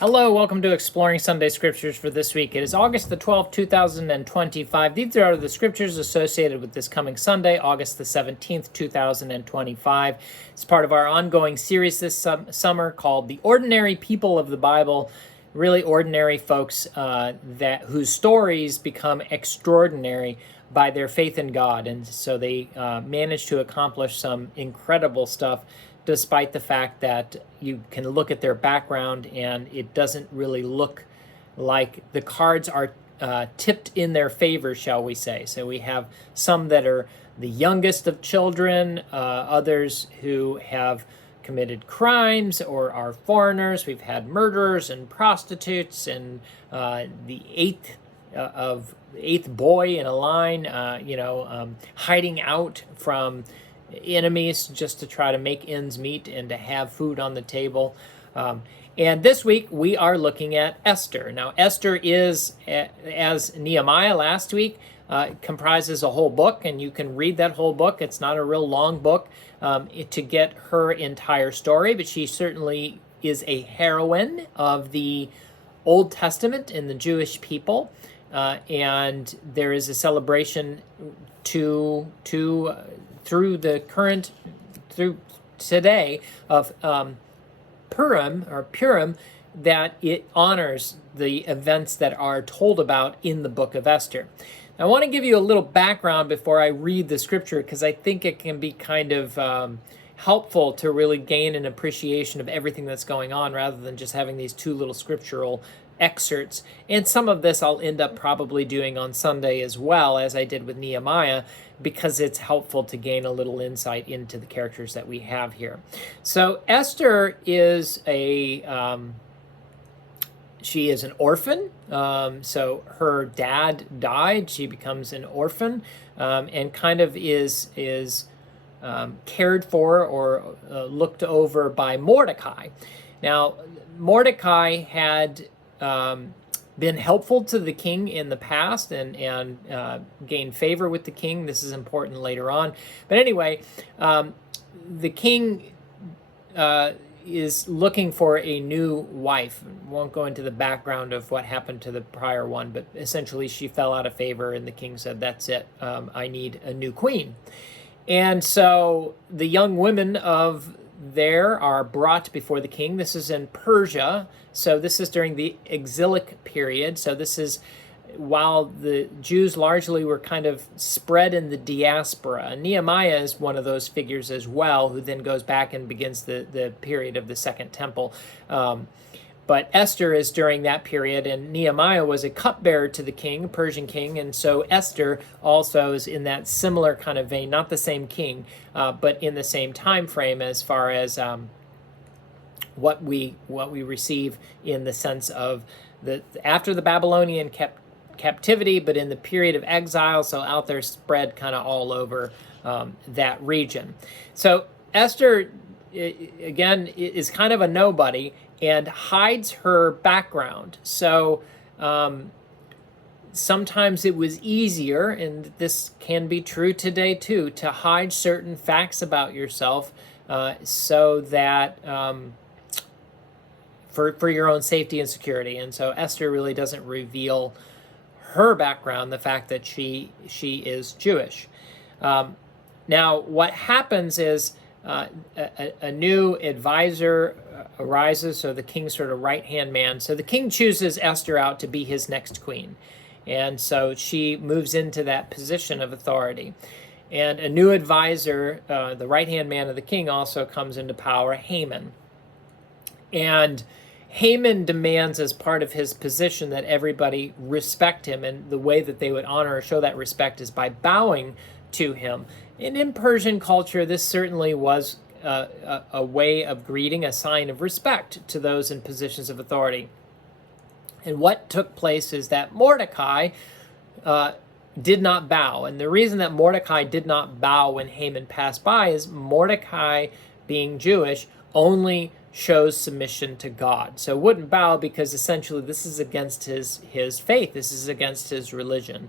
Hello, welcome to Exploring Sunday Scriptures for this week. It is August the 12th, 2025. These are the scriptures associated with this coming Sunday, August the 17th, 2025. It's part of our ongoing series this summer called The Ordinary People of the Bible. Really ordinary folks whose stories become extraordinary by their faith in God. And so they manage to accomplish some incredible stuff despite the fact that you can look at their background and it doesn't really look like the cards are tipped in their favor, shall we say. So we have some that are the youngest of children, others who have committed crimes or are foreigners. We've had murderers and prostitutes and the eighth boy in a line, hiding out from enemies just to try to make ends meet and to have food on the table. And this week we are looking at Esther. Now, Esther is, as Nehemiah last week, comprises a whole book, and you can read that whole book. It's not a real long book to get her entire story, but she certainly is a heroine of the Old Testament and the Jewish people. And there is a celebration through today of Purim, that it honors the events that are told about in the book of Esther. Now, I want to give you a little background before I read the scripture, because I think it can be kind of helpful to really gain an appreciation of everything that's going on rather than just having these two little scriptural excerpts. And some of this I'll end up probably doing on Sunday as well, as I did with Nehemiah, because it's helpful to gain a little insight into the characters that we have here. So Esther is she is an orphan. So her dad died. She becomes an orphan, and kind of is cared for or looked over by Mordecai. Now, Mordecai had been helpful to the king in the past and gained favor with the king. This is important later on. But anyway, the king is looking for a new wife. Won't go into the background of what happened to the prior one, but essentially she fell out of favor and the king said, "That's it, I need a new queen." And so the young women of there are brought before the king. This is in Persia, so this is during the exilic period. So this is while the Jews largely were kind of spread in the diaspora. And Nehemiah is one of those figures as well, who then goes back and begins the period of the Second Temple. But Esther is during that period, and Nehemiah was a cupbearer to the king, Persian king, and so Esther also is in that similar kind of vein, not the same king, but in the same time frame as far as what we receive in the sense of after the Babylonian captivity, but in the period of exile, so out there spread kind of all over that region. So Esther, again, is kind of a nobody and hides her background. So sometimes it was easier, and this can be true today too, to hide certain facts about yourself so that for your own safety and security. And so Esther really doesn't reveal her background, the fact that she is Jewish. Now, what happens is a new advisor arises, so the king's sort of right-hand man. So the king chooses Esther out to be his next queen. And so she moves into that position of authority. And a new advisor, the right-hand man of the king, also comes into power, Haman. And Haman demands as part of his position that everybody respect him, and the way that they would honor or show that respect is by bowing to him. And in Persian culture, this certainly was a way of greeting, a sign of respect to those in positions of authority. And what took place is that Mordecai did not bow. And the reason that Mordecai did not bow when Haman passed by is Mordecai, being Jewish, only shows submission to God. So wouldn't bow because essentially this is against his faith. This is against his religion.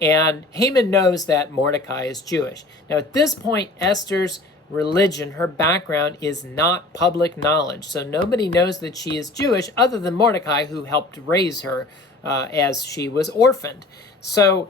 And Haman knows that Mordecai is Jewish. Now at this point, Esther's religion, her background is not public knowledge. So nobody knows that she is Jewish other than Mordecai, who helped raise her as she was orphaned. So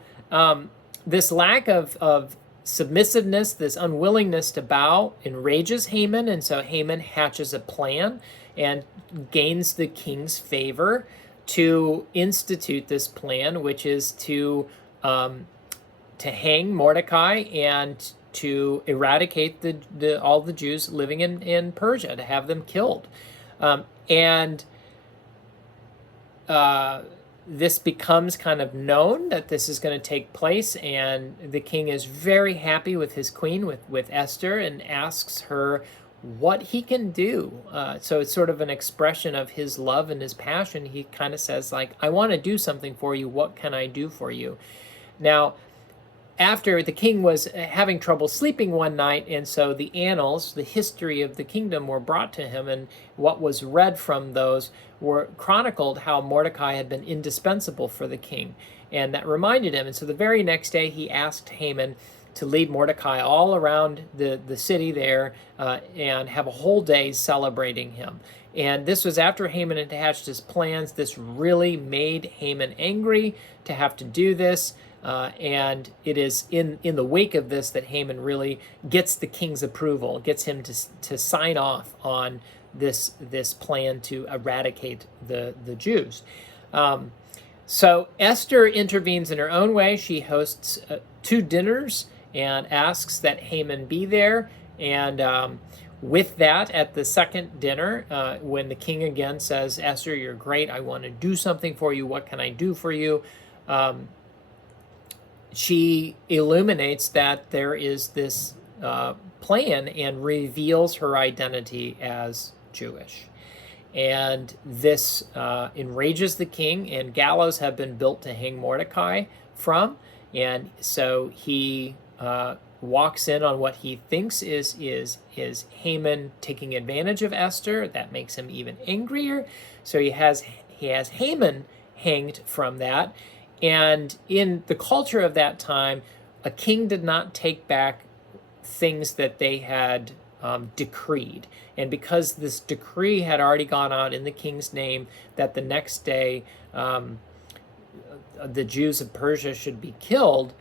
this lack of submissiveness, this unwillingness to bow, enrages Haman, and so Haman hatches a plan and gains the king's favor to institute this plan, which is to hang Mordecai and to eradicate all the Jews living in Persia, to have them killed. This becomes kind of known that this is going to take place, and the king is very happy with his queen, with Esther, and asks her what he can do. So it's sort of an expression of his love and his passion. He kind of says, like, I want to do something for you. What can I do for you? Now, after the king was having trouble sleeping one night, and so the annals, the history of the kingdom, were brought to him, and what was read from those were chronicled how Mordecai had been indispensable for the king, and that reminded him. And so the very next day he asked Haman to lead Mordecai all around the city there and have a whole day celebrating him. And this was after Haman had hatched his plans. This really made Haman angry to have to do this. And it is in the wake of this that Haman really gets the king's approval, gets him to sign off on this plan to eradicate the Jews. So Esther intervenes in her own way. She hosts 2 dinners and asks that Haman be there. And with that, at the second dinner, when the king again says, Esther, you're great. I want to do something for you. What can I do for you? She illuminates that there is this plan and reveals her identity as Jewish. And this enrages the king, and gallows have been built to hang Mordecai from. And so he walks in on what he thinks is Haman taking advantage of Esther. That makes him even angrier. So he has Haman hanged from that. And in the culture of that time, a king did not take back things that they had decreed. And because this decree had already gone out in the king's name that the next day the Jews of Persia should be killed,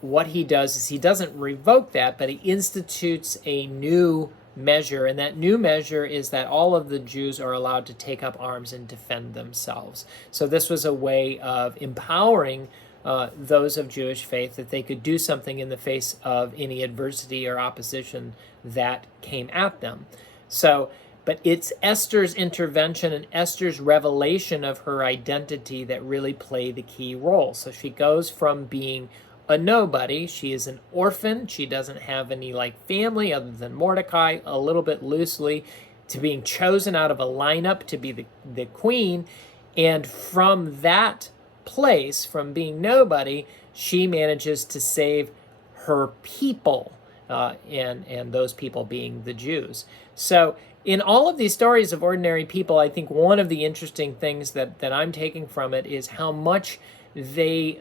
what he does is he doesn't revoke that, but he institutes a new measure, and that new measure is that all of the Jews are allowed to take up arms and defend themselves. So this was a way of empowering those of Jewish faith, that they could do something in the face of any adversity or opposition that came at them. So, but it's Esther's intervention and Esther's revelation of her identity that really play the key role. So she goes from being a nobody, she is an orphan, she doesn't have any family other than Mordecai, a little bit loosely, to being chosen out of a lineup to be the queen. And from that place, from being nobody, she manages to save her people, and those people being the Jews. So in all of these stories of ordinary people, I think one of the interesting things that I'm taking from it is how much they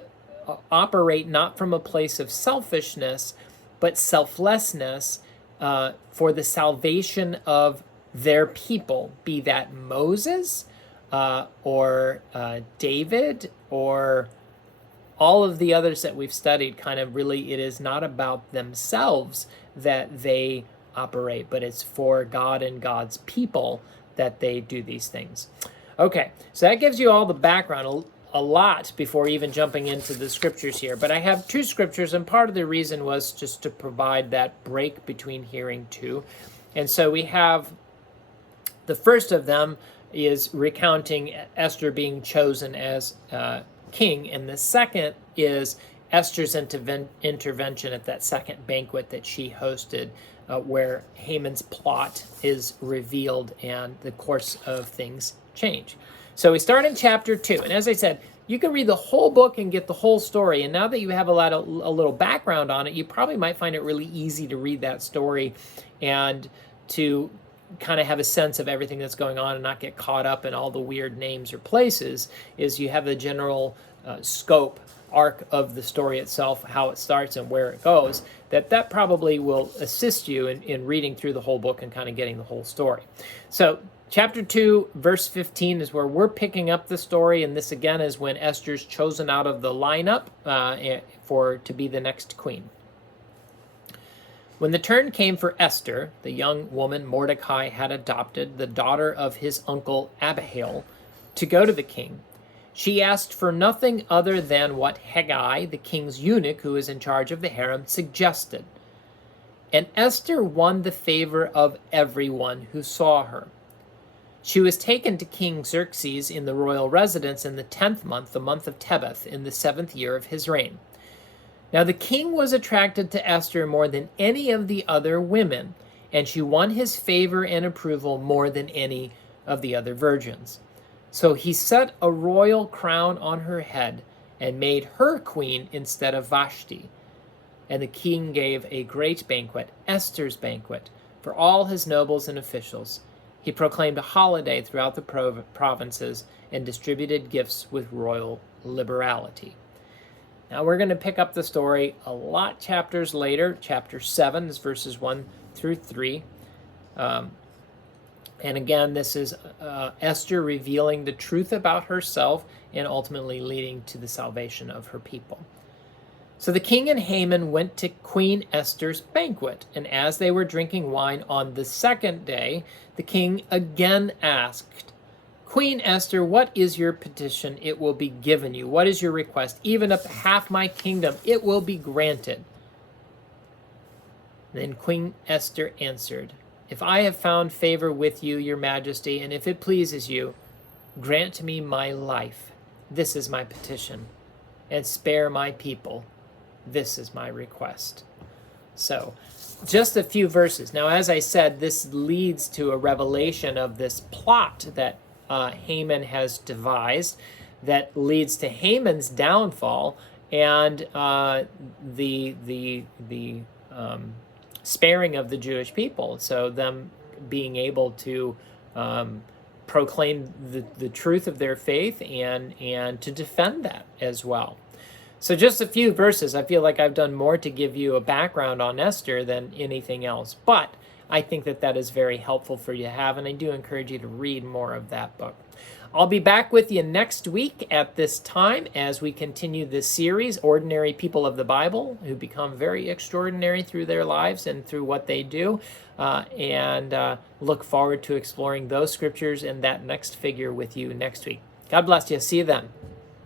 operate not from a place of selfishness, but selflessness for the salvation of their people, be that Moses or David or all of the others that we've studied. Kind of really, it is not about themselves that they operate, but it's for God and God's people that they do these things. Okay, so that gives you all the background, a lot, before even jumping into the scriptures here. But I have 2 scriptures, and part of the reason was just to provide that break between hearing 2. And so we have the first of them is recounting Esther being chosen as king, and the second is Esther's intervention at that second banquet that she hosted, where Haman's plot is revealed and the course of things change. So we start in chapter 2, and as I said, you can read the whole book and get the whole story. And now that you have a little background on it, you probably might find it really easy to read that story and to kind of have a sense of everything that's going on and not get caught up in all the weird names or places. Is you have the general scope arc of the story itself, how it starts and where it goes. that probably will assist you in reading through the whole book and kind of getting the whole story. So chapter 2, verse 15 is where we're picking up the story, and this again is when Esther's chosen out of the lineup to be the next queen. When the turn came for Esther, the young woman Mordecai had adopted, the daughter of his uncle Abihail, to go to the king, she asked for nothing other than what Haggai, the king's eunuch who is in charge of the harem, suggested. And Esther won the favor of everyone who saw her. She was taken to King Xerxes in the royal residence in the 10th month, the month of Tebeth, in the 7th year of his reign. Now the king was attracted to Esther more than any of the other women, and she won his favor and approval more than any of the other virgins. So he set a royal crown on her head and made her queen instead of Vashti. And the king gave a great banquet, Esther's banquet, for all his nobles and officials. He proclaimed a holiday throughout the provinces and distributed gifts with royal liberality. Now we're going to pick up the story a lot chapters later. Chapter 7 is verses 1 through 3. And again, this is Esther revealing the truth about herself and ultimately leading to the salvation of her people. So the king and Haman went to Queen Esther's banquet, and as they were drinking wine on the second day, the king again asked, Queen Esther, what is your petition? It will be given you. What is your request? Even up half my kingdom, it will be granted. Then Queen Esther answered, If I have found favor with you, your majesty, and if it pleases you, grant me my life. This is my petition. And spare my people. This is my request. So, just a few verses. Now, as I said, this leads to a revelation of this plot that Haman has devised that leads to Haman's downfall and the sparing of the Jewish people. So them being able to proclaim the truth of their faith and to defend that as well. So just a few verses. I feel like I've done more to give you a background on Esther than anything else. But I think that is very helpful for you to have, and I do encourage you to read more of that book. I'll be back with you next week at this time as we continue this series, Ordinary People of the Bible, who become very extraordinary through their lives and through what they do, and look forward to exploring those scriptures and that next figure with you next week. God bless you. See you then.